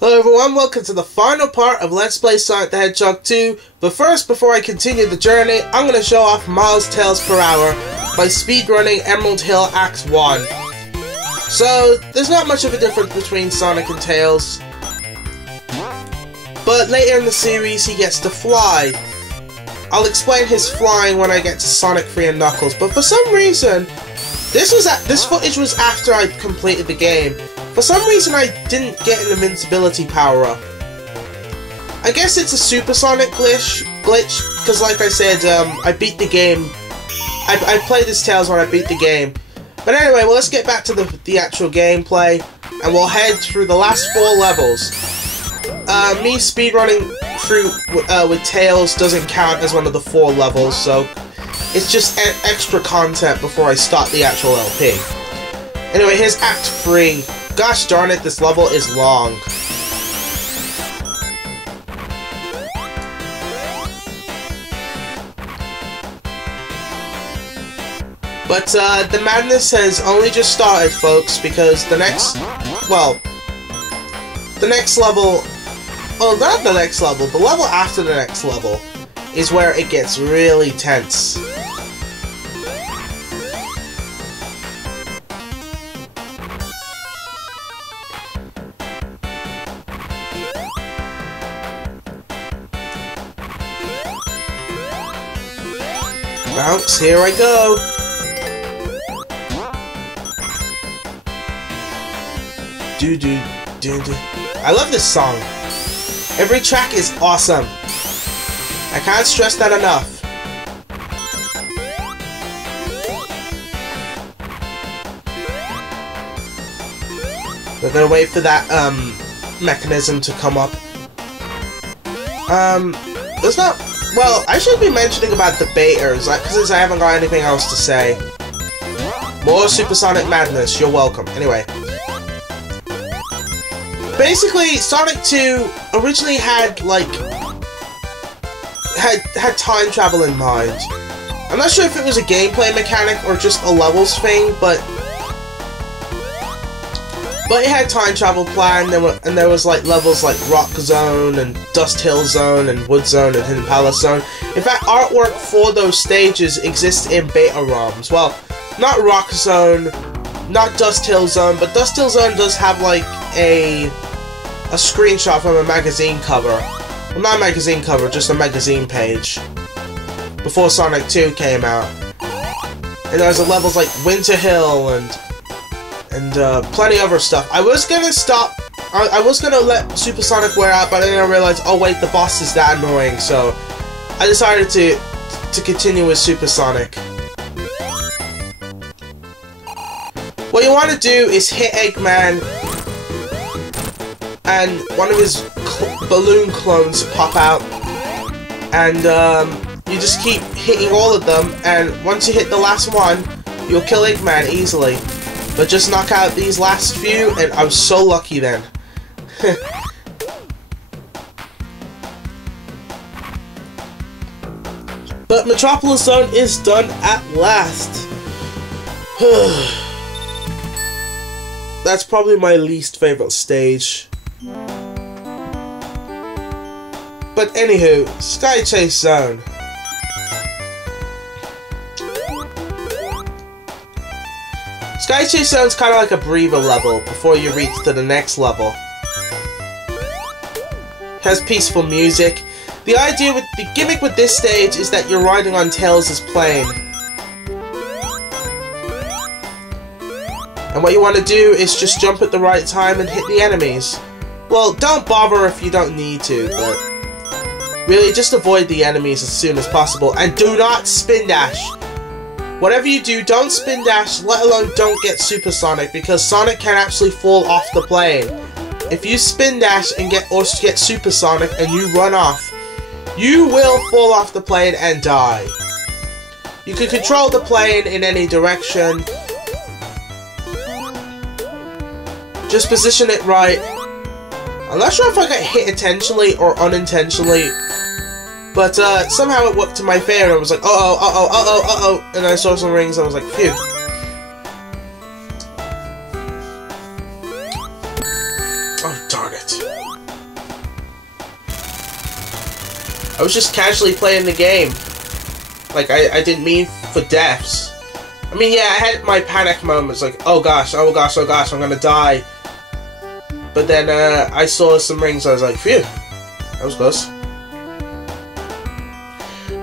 Hello everyone, welcome to the final part of Let's Play Sonic the Hedgehog 2. But first, before I continue the journey, I'm going to show off miles tails per hour by speedrunning Emerald Hill Act 1. So, there's not much of a difference between Sonic and Tails. But later in the series, he gets to fly. I'll explain his flying when I get to Sonic 3 and Knuckles, but for some reason, this footage was after I completed the game. For some reason I didn't get an invincibility power-up. I guess it's a supersonic glitch, because like I said, I beat the game. I played as Tails when I beat the game. But anyway, well, let's get back to the actual gameplay, and we'll head through the last 4 levels. Me speedrunning through with Tails doesn't count as one of the 4 levels, so it's just extra content before I start the actual LP. Anyway, here's Act 3. Gosh darn it, this level is long. But the madness has only just started, folks, because the next level, well, not the next level, the level after the next level is where it gets really tense. Bounce, here I go. Do. I love this song. Every track is awesome. I can't stress that enough. We're gonna wait for that mechanism to come up. There's not. Well, I should be mentioning about the betas, because I haven't got anything else to say. More Supersonic Madness, you're welcome. Anyway. Basically, Sonic 2 originally had, like, had time travel in mind. I'm not sure if it was a gameplay mechanic or just a levels thing, but it had time travel planned, and there was like levels like Rock Zone and Dust Hill Zone and Wood Zone and Hidden Palace Zone. In fact, artwork for those stages exists in beta ROMs. Well, not Rock Zone, not Dust Hill Zone, but Dust Hill Zone does have like a screenshot from a magazine cover. Well, not a magazine cover, just a magazine page. Before Sonic 2 came out. And there's levels like Winter Hill and plenty other stuff. I was gonna stop. I was gonna let Supersonic wear out, but then I realized, oh wait, the boss is that annoying. So I decided to continue with Supersonic. What you want to do is hit Eggman, and one of his balloon clones pop out, and you just keep hitting all of them. And once you hit the last one, you'll kill Eggman easily. But just knock out these last few, and I was so lucky then. But Metropolis Zone is done at last. That's probably my least favorite stage. But anywho, Sky Chase Zone. Sky Chase Zone's kind of like a breather level before you reach to the next level. It has peaceful music. The gimmick with this stage is that you're riding on Tails' plane. And what you want to do is just jump at the right time and hit the enemies. Well, don't bother if you don't need to, but really just avoid the enemies as soon as possible. And do not spin dash. Whatever you do, don't spin dash, let alone don't get supersonic, because Sonic can actually fall off the plane. If you spin dash and get supersonic and you run off, you will fall off the plane and die. You can control the plane in any direction. Just position it right. I'm not sure if I got hit intentionally or unintentionally, but somehow it worked to my favor. I was like, uh-oh, and I saw some rings, I was like, phew. Oh, darn it. I was just casually playing the game. Like, I didn't mean for deaths. I mean, yeah, I had my panic moments, like, oh gosh, I'm gonna die. But then, I saw some rings, I was like, phew, that was close.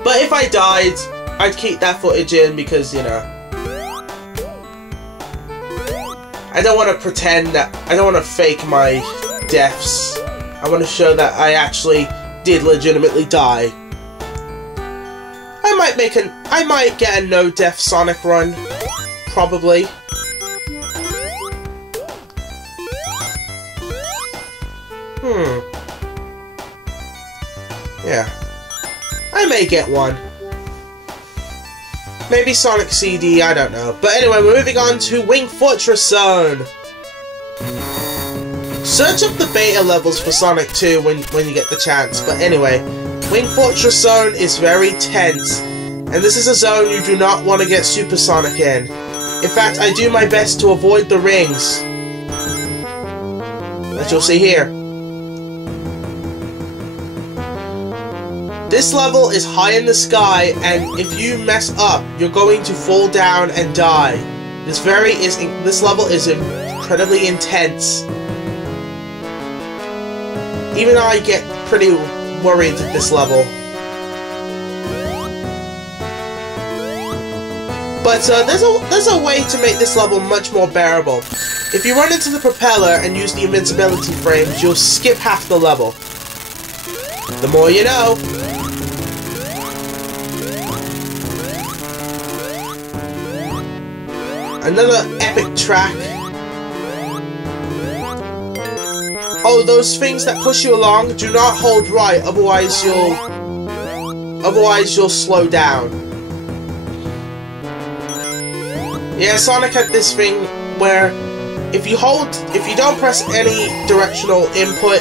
But if I died, I'd keep that footage in because, you know, I don't want to pretend that, I don't want to fake my deaths. I want to show that I actually did legitimately die. I might get a no-death Sonic run, probably. Yeah. I may get one. Maybe Sonic CD, I don't know. But anyway, we're moving on to Wing Fortress Zone. Search up the beta levels for Sonic 2 when you get the chance. But anyway, Wing Fortress Zone is very tense. And this is a zone you do not want to get Super Sonic in. In fact, I do my best to avoid the rings. As you'll see here. This level is high in the sky, and if you mess up, you're going to fall down and die. This level is incredibly intense. Even I get pretty worried at this level. But there's a way to make this level much more bearable. If you run into the propeller and use the invincibility frames, you'll skip half the level. The more you know. Another epic track. Oh, those things that push you along, do not hold right, otherwise you'll slow down. Yeah, Sonic had this thing where if you don't press any directional input,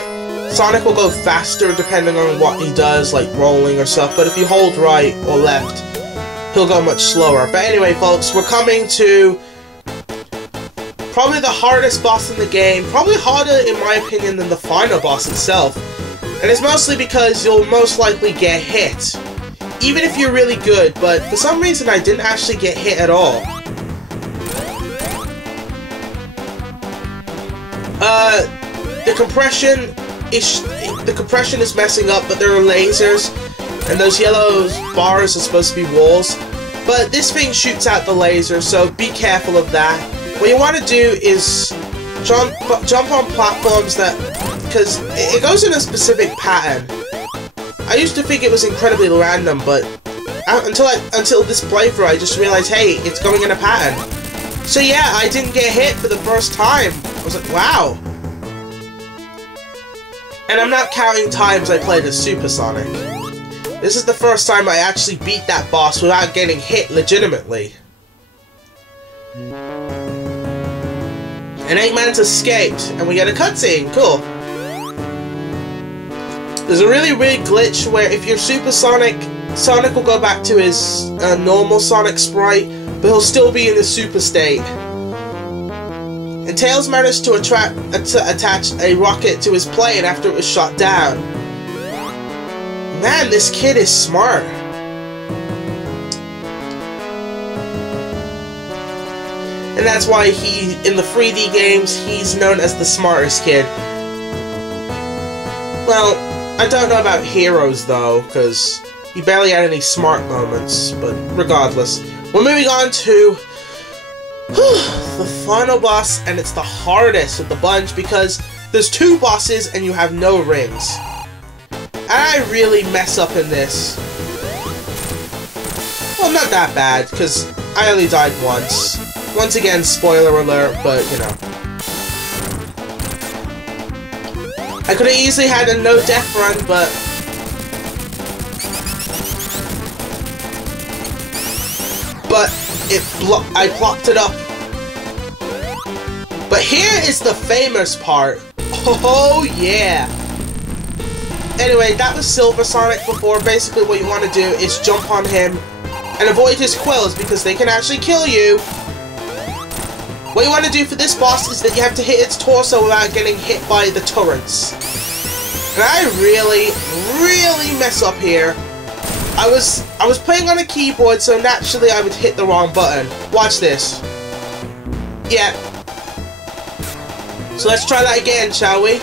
Sonic will go faster depending on what he does, like rolling or stuff, but if you hold right or left, he'll go much slower. But anyway, folks, we're coming to probably the hardest boss in the game, probably harder in my opinion than the final boss itself, and it's mostly because you'll most likely get hit, even if you're really good, but for some reason I didn't actually get hit at all. The compression is messing up, but there are lasers, and those yellow bars are supposed to be walls. But this thing shoots out the laser, so be careful of that. What you want to do is jump on platforms that, because it goes in a specific pattern. I used to think it was incredibly random, but until this playthrough, I just realized, hey, it's going in a pattern. So yeah, I didn't get hit for the first time. I was like, wow. And I'm not counting times I played as Super Sonic. This is the first time I actually beat that boss without getting hit legitimately. And Eggman's escaped, and we get a cutscene. Cool. There's a really weird glitch where if you're Super Sonic, Sonic will go back to his normal Sonic sprite, but he'll still be in the Super state. And Tails managed to attach a rocket to his plane after it was shot down. Man, this kid is smart. And that's why in the 3D games, he's known as the smartest kid. Well, I don't know about Heroes though, because he barely had any smart moments, but regardless. We're moving on to the final boss, and it's the hardest of the bunch because there's two bosses and you have no rings. And I really mess up in this. Well, not that bad, because I only died once. Once again, spoiler alert, but you know. I could have easily had a no-death run, but I plopped it up. But here is the famous part. Oh yeah! Anyway, that was Silver Sonic before. Basically what you want to do is jump on him and avoid his quills because they can actually kill you. What you want to do for this boss is that you have to hit its torso without getting hit by the turrets. And I really mess up here. I was playing on a keyboard, so naturally I would hit the wrong button. Watch this. Yeah. So let's try that again, shall we?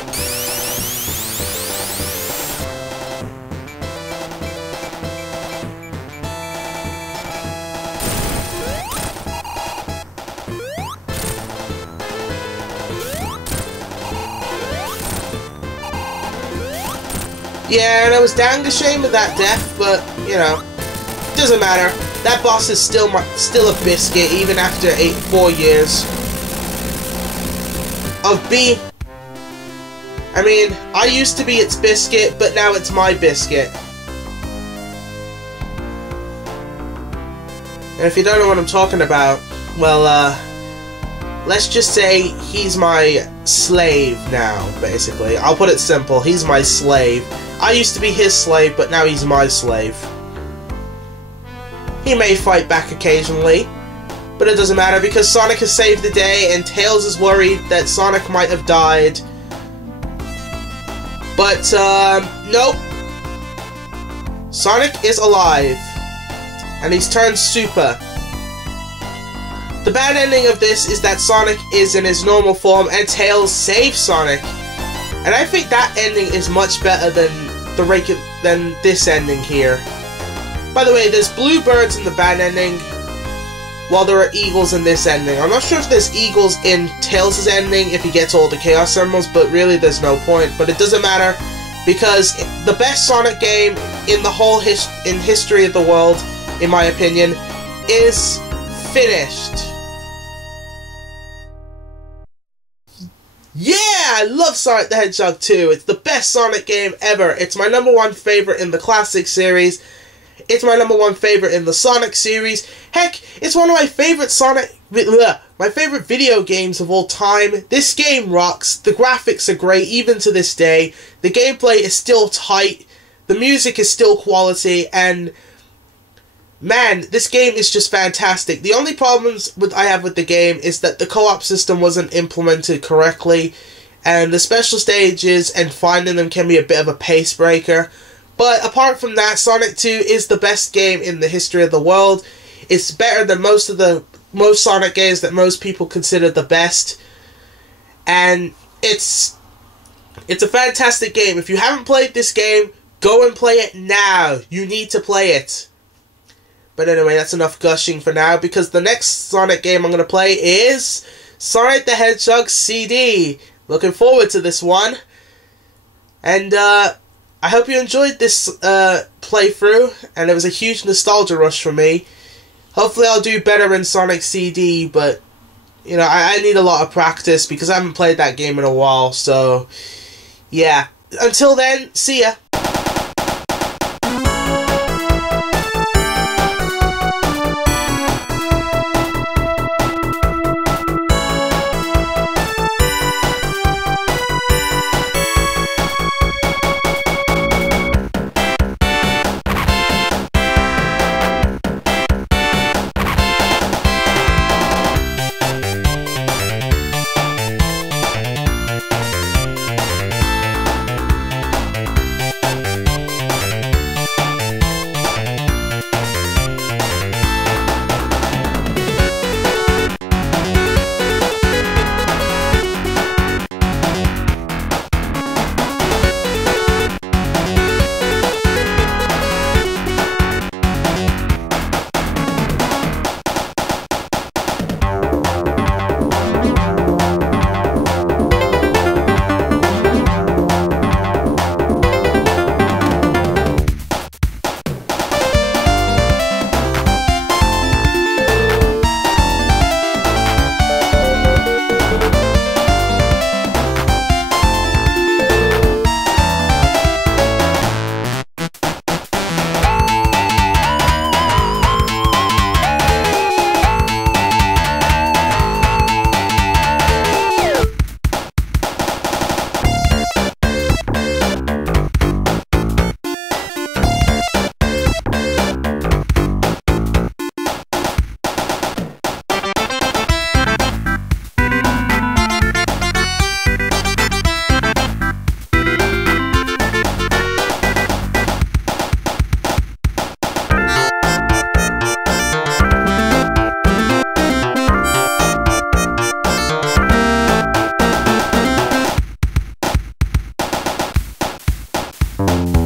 Yeah, and I was dang ashamed of that death, but, you know, doesn't matter. That boss is still a biscuit, even after 4 years of being... I mean, I used to be its biscuit, but now it's my biscuit. And if you don't know what I'm talking about, well, let's just say he's my slave now, basically. I'll put it simple, he's my slave. I used to be his slave, but now he's my slave. He may fight back occasionally, but it doesn't matter because Sonic has saved the day and Tails is worried that Sonic might have died. But, nope. Sonic is alive. And he's turned super. The bad ending of this is that Sonic is in his normal form and Tails saves Sonic. And I think that ending is much better than this ending here. By the way, there's blue birds in the bad ending, while there are eagles in this ending. I'm not sure if there's eagles in Tails' ending if he gets all the Chaos Emeralds, but really there's no point. But it doesn't matter, because the best Sonic game in the whole history of the world, in my opinion, is finished. Yeah, I love Sonic the Hedgehog 2. It's the best Sonic game ever. It's my #1 favorite in the classic series. It's my #1 favorite in the Sonic series. Heck, it's one of my favorite my favorite video games of all time. This game rocks. The graphics are great even to this day. The gameplay is still tight. The music is still quality, and man, this game is just fantastic. The only problems I have with the game is that the co-op system wasn't implemented correctly, and the special stages and finding them can be a bit of a pace breaker. But apart from that, Sonic 2 is the best game in the history of the world. It's better than most Sonic games that most people consider the best, and it's a fantastic game. If you haven't played this game, go and play it now. You need to play it. But anyway, that's enough gushing for now, because the next Sonic game I'm going to play is Sonic the Hedgehog CD. Looking forward to this one. And I hope you enjoyed this playthrough, and it was a huge nostalgia rush for me. Hopefully I'll do better in Sonic CD, but, you know, I need a lot of practice because I haven't played that game in a while, so, yeah. Until then, see ya. Bye.